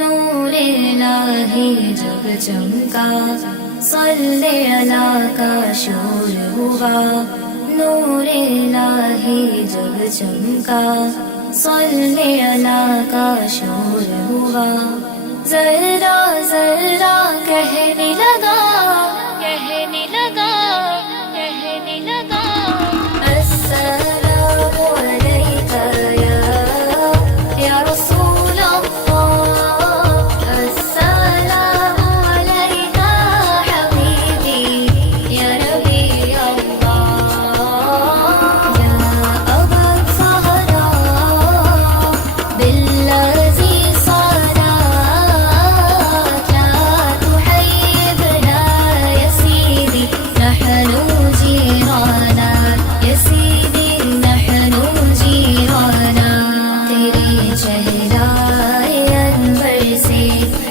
नूर इलाही जब चमका सल्ले अला का शोर हुआ। नूर इलाही जब चमका सल्ले अला का शोर हुआ। जरा जरा कहने लगा कहने लगा कहने लगा अस्सलामु अलैका या रसूल अल्लाह। अस्सलामु अलैका हबीबी या नबी अल्लाह। या अबा ज़हरा बिल्लज़ी صلاك لا تحيبنا يا سيدي نحن جيرانا يا سيدي نحن جيرانا। तेरे चेहराए अनवर से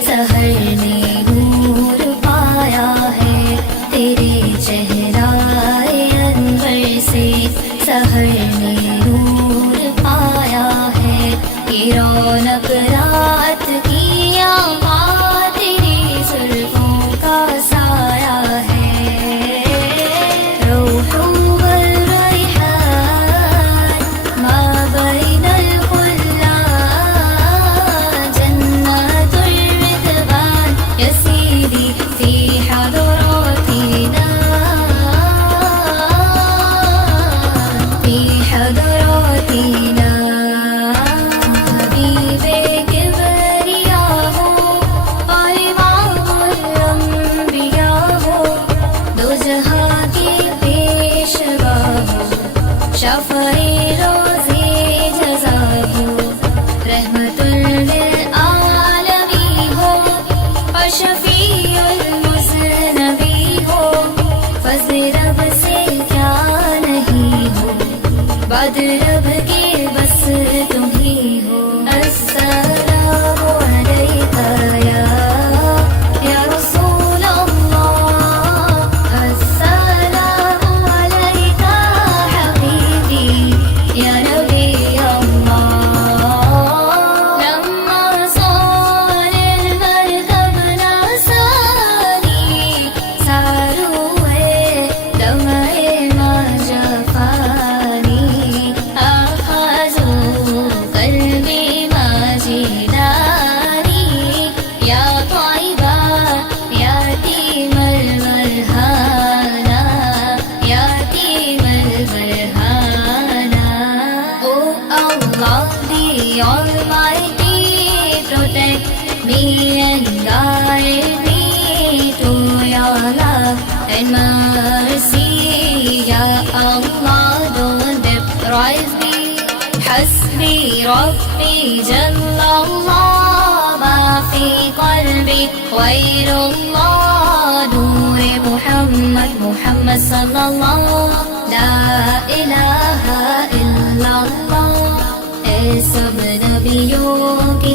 सहर ने नूर पाया है। तेरे चेहराए अनवर से सहर ने नूर पाया है। ये रौनक रात की आमा तेरी जुल्फों का साया है। रूहु वल रैहान मा बैनल खुल्लान जन्नतुल रिदवान या सीदी फी हदरातिना फी हदरातिना। हबीबे किबरिया हो और इमामुल अंबिया हो। दो जहां की पेशवा हो शफ़ाए रोज़े जज़ा हो। रहमतुल लिल आलमीन हो और शफ़ीउल मुज़नबी हो। फ़ज़्ल रब से क्या नहीं हो बाद रब के बस तुम ही हो। अस्सलामु अलैका या रसूल अल्लाह। अस्सलामु अलैका हबीबी या नबी अल्लाह। लम्मा सारल मरकब नासानी सारू है दमए मा जफानी। आखाज़ो कल्बी माजिदानी या त्वाइबा यातीमल Marhana यातीमल Marhana. O Allah the Almighty protect me and guide me to your love and mercy. Ya Allah don't deprive me. حسبي ربي جل الله ما في قلبي غير الله. نور محمد محمد صلى الله لا إله إلا الله। ऐ सब नबियों की